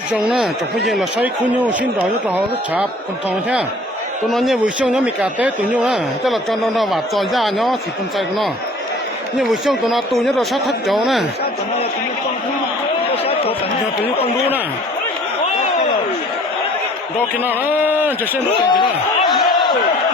rồng nè trong cái gì là say khu nhau xin đó cho họ cái chạp còn thằng thế à? tôi nói như vừa xong nó bị cả té tụi nhau nè à, tức là cho nó nó vào trò ra nó thì con say của nó. Như vừa xong tụi nó tụi nó rồi sát thắt chỗ nè. Giờ tụi nó con đu nè. Đó kia nó đó, cho xem nó cái gì đó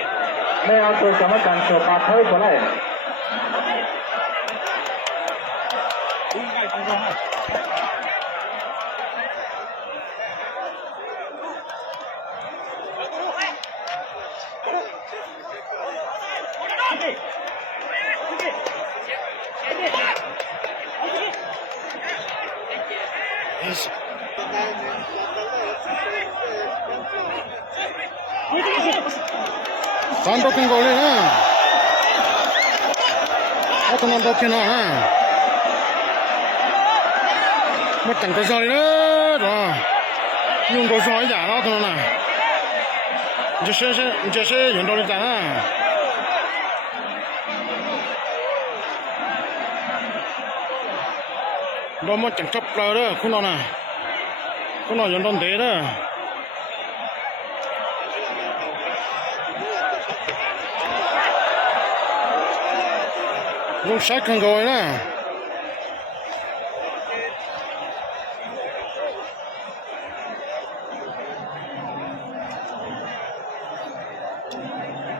ไม่เอาตัวสมการเสือปาเท่าก็ได้เฮ้ 三度金が俺なあとなんだってな mất cảnh có rơi đó rồi nhưng có rơi giả đó thôi nè giờ sẽ sẽ giờ sẽ dẫn đâu lên ta đó mất cảnh chấp rồi đó không nào nè không nào dẫn đâu thế đó Little shotgun going on.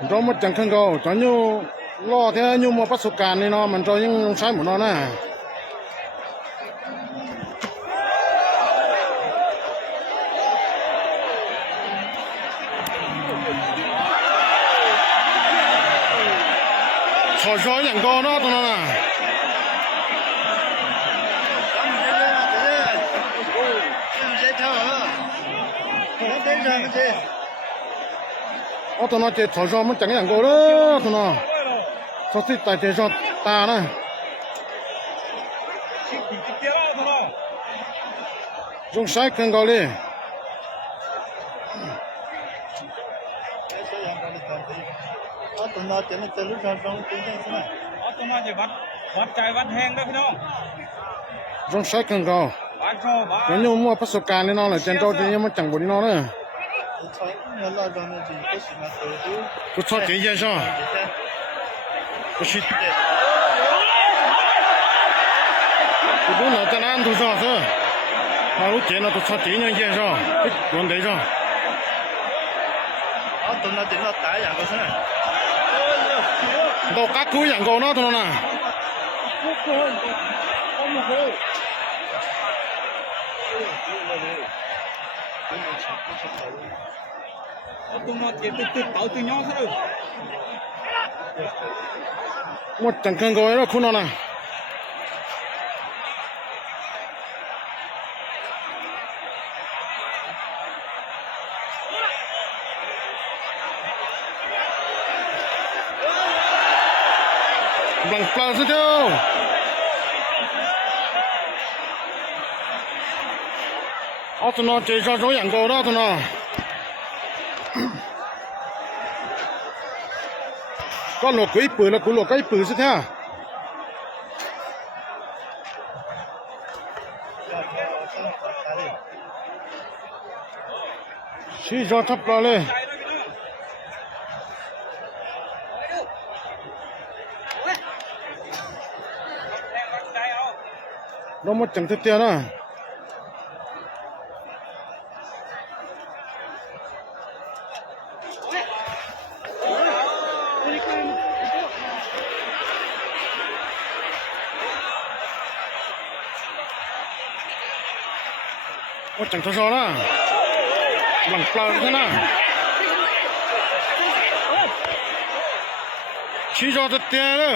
Đó mà chẳng khăn gầu, chẳng như lo thế nhưng mà bắt sụt càn đi nó, mình cho những sai một nó nè. Gona Tonana. Ô tô nó chơi thỏ rong muốn chẳng cái thằng cô đó tụi nó Sao thích tài chơi rong ta đó Dùng sai cần gọi đi Ô tô nó chơi nó chơi lúc rong rong tiếng รา dùng sai cần gọi đi เอาตรงนั้นจะวัดวัดใจวัดแห้งได้พี่น้อง dùng sai cần gọi วัดคอบ้า nếu như mua ประสบการณ์นี่เนาะเลยเจนโตที่ยังไม่จังบุญนี่เนาะเนี่ยกูชอบเจียนช่อกูชิกูดูหน่อยแต่นั้นทุกช่อเถอะถ้ารู้เจียนเราตัวชอบเจียนยังเจียนช่อโดนเตะช่อดอกกักกูอย่างก่อนเนาะตรงนั้นน่ะ เอาตรงนั้นเจ็บติดๆเป่าตึงย้อนซะเลย หมดจัง đồ cá cúi dạng gồ nó thôi nè một chẳng cần gọi nó khôn nó nè bằng plau rất đâu ở tụi nó chơi cho rối dạng cầu đó tụi nó có lột cái bự là cũng lột cái bự sẽ theo chỉ cho thấp ra lên. บ่หมดจังเตี้ยเนาะหมดจังทศนะหลังเปล่าเท่านั้นชี้จอเตี้ยเลย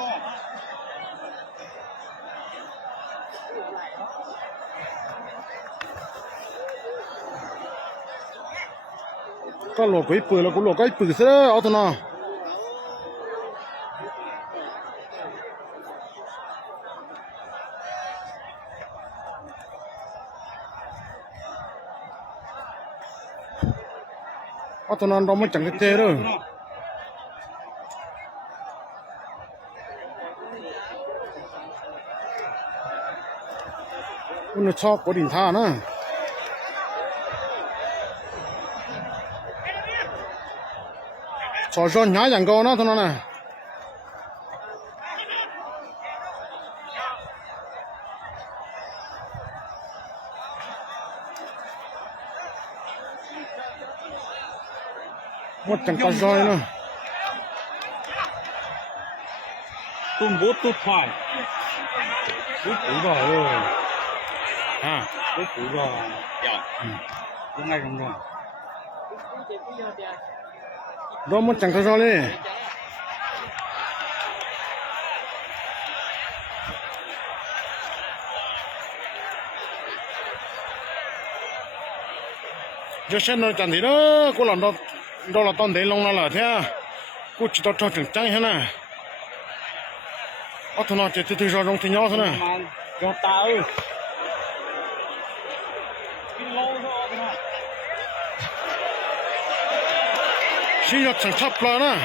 ก็หลอกไอ้ปืนแล้วก็หลอกไอ้ปืนซะเอาเถอะนะเอาเถอะนะเราไม่จังเจอเลยคุณชอบกดดินท่านะ cho cho nhá chẳng có nó thôi nó này. Một chẳng có roi nữa. Tôm bố tôm phải bố cú vào rồi. À bố cú vào dạ. Hôm nay không rồi ดมมันจังเท่าๆนี่จะเช่นนั้นจันทีเนาะกูหลอนดอกดอกละตอนเดินลงนั่นแหละเท่ากูจิตต่อถึงจังฮะน่ะอ๋อถนนเจ็ดที่ที่รอลงที่ยอดซะน่ะยอดตาเออ xin cho chẳng chấp lại nè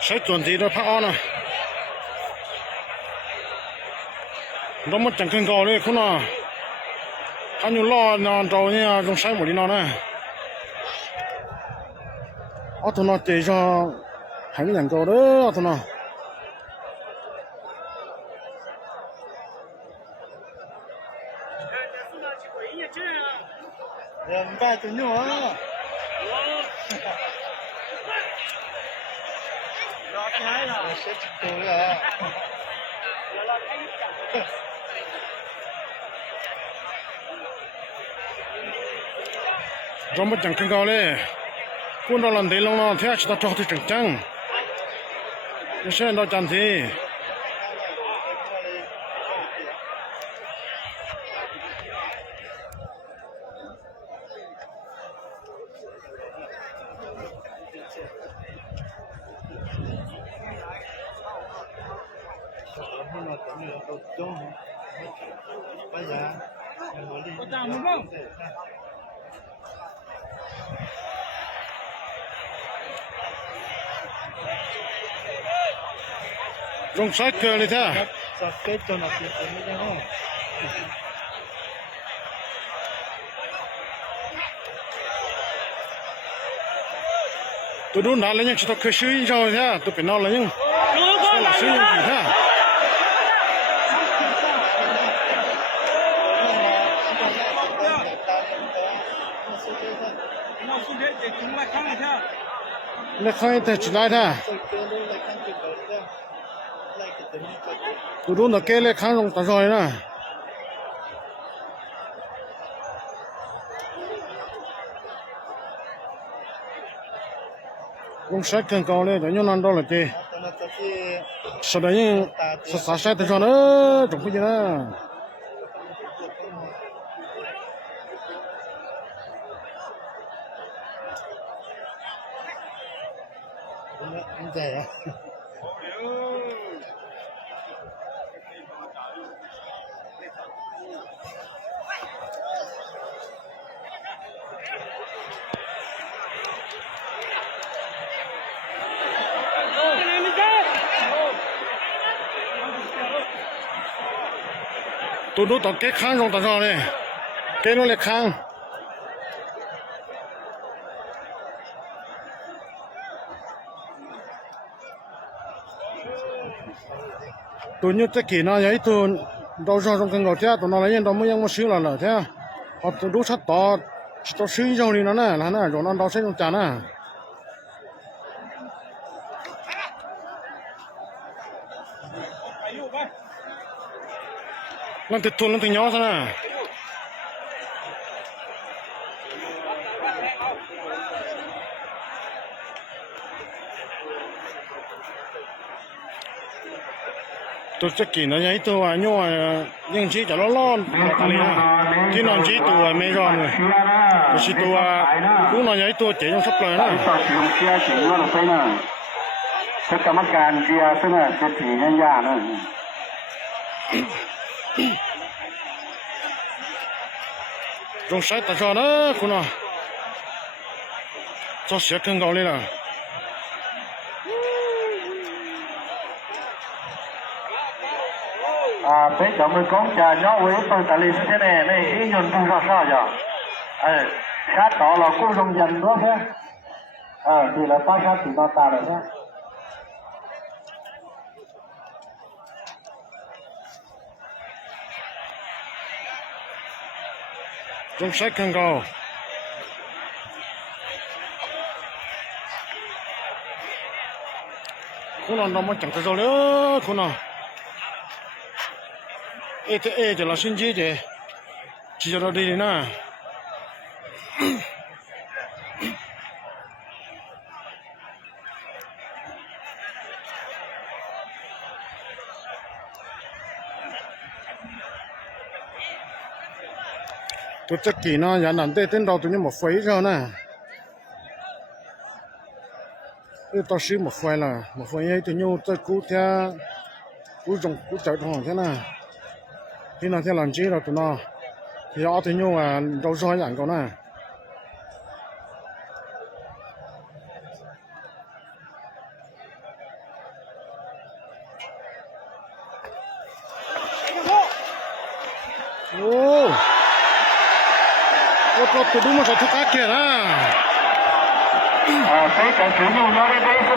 sẽ chuẩn gì đó phát on à nó mất chẳng cần cầu đấy không nào anh nhiều lo nó trâu nha trong sai một đi nó nè ở tụi nó chỉ cho hai cái nhận cầu đó ở tụi nó Rồi zomba chang kang gao le kun do lan de long long thia chi ta chok ti chang chang shen do chang thi nó nó chẳng thì Có tao muốn không? rong sai cơ đi thế Sao kết cho nó tiền như thế không? tôi đúng ta cơ sư cho thế tôi phải nói là thế Nó xuống thế để chúng lại khăn này theo lấy khai thì chỉ lại thế tôi đúng là cái lấy khai rong ta rồi nè rong sai cơ cầu đấy để nhau ăn đó là gì sau đó những sao sao sai tới cho nó trong cái gì đó đây ạ tôi đối tập cái khăn trong tập này cái nó là khăn tụi nhớ cái kỳ nó ấy tụi đâu ra trong cái ngõ thế tụi nó lấy đâu mới yang mà xíu là là thế. Họ tụi đốt sắt to cho xíu trong đi nó nè, là nè, rồi nó đâu sẽ trong chả à nó thì thôn nó thì nhỏ thế nè. ตัวจะกินนะยัยตัวยัวยังชี้จะร้อนร้อนตัวนี้ที่นอนชี้ตัวไม่ร้อนเลยตัวชี้ตัวกูนอนยัยตัวเจ๋ยังสับเลยนะถ้ากรรมการเกียร์ซึ่งเศรษฐีเนี่ยยากนะจงใช้ตะจอนะคุณอะจะเสียเครื่องเกาเลยนะ à bé cháu mới con cha nhỏ với tôi tại lý thế này này ý nhận cũng ra sao giờ ờ khá tỏ là cô dùng dần đó thế À, ờ, thì là ta khá thì ta ta rồi thế Don't shake and go. Nó mới chẳng thấy rồi, kuna ê thế ê cho là xin gì thế. Chỉ cho nó đi đi nè tôi chắc kỳ nó nhà nằm tê, tên đầu tôi như một phấy cho nè. Tôi tao xí một phơi là, một phơi ấy tôi nhau tôi cú theo cú dùng cú chạy thằng thế nào khi nào theo làm chứ là tụi nó thì họ thì nhau à đâu soi dạng cậu này ô. Ô có tụi đúng mà có thuốc kìa đó à thấy cả chú nhau nhau đây đây thế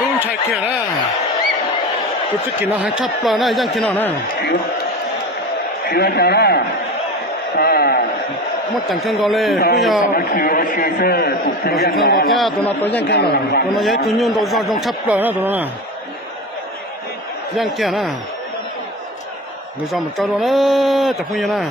đúng chạy kia đó. Tôi chỉ nó hàng chắp lo này giang kia nó nè. Mất chẳng khen gọi lên bây giờ nó sẽ khen gọi kia tụi nó tới giang kia rồi tụi nó giấy tụi nhung đồ giang trong chắp lo đó tụi nó nè. Giang kia nè. Người giang một trâu đó nè chẳng phải như nè.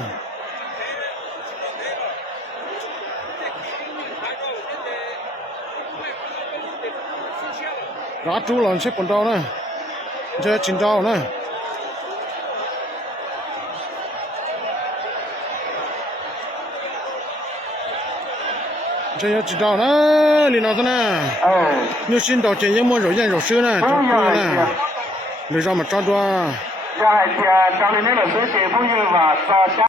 Đã chú lần xếp còn đâu nè. Chơi chín trâu nè. Chơi chín trâu nè, liền nào thế nè. 哦， Như xin đầu chơi những món rồi dân rồi xưa nè, 都 chẳng 有 phải 一 nè. 些。 Người sao mà cho đoa. 家下家里面的水水不用嘛，早家。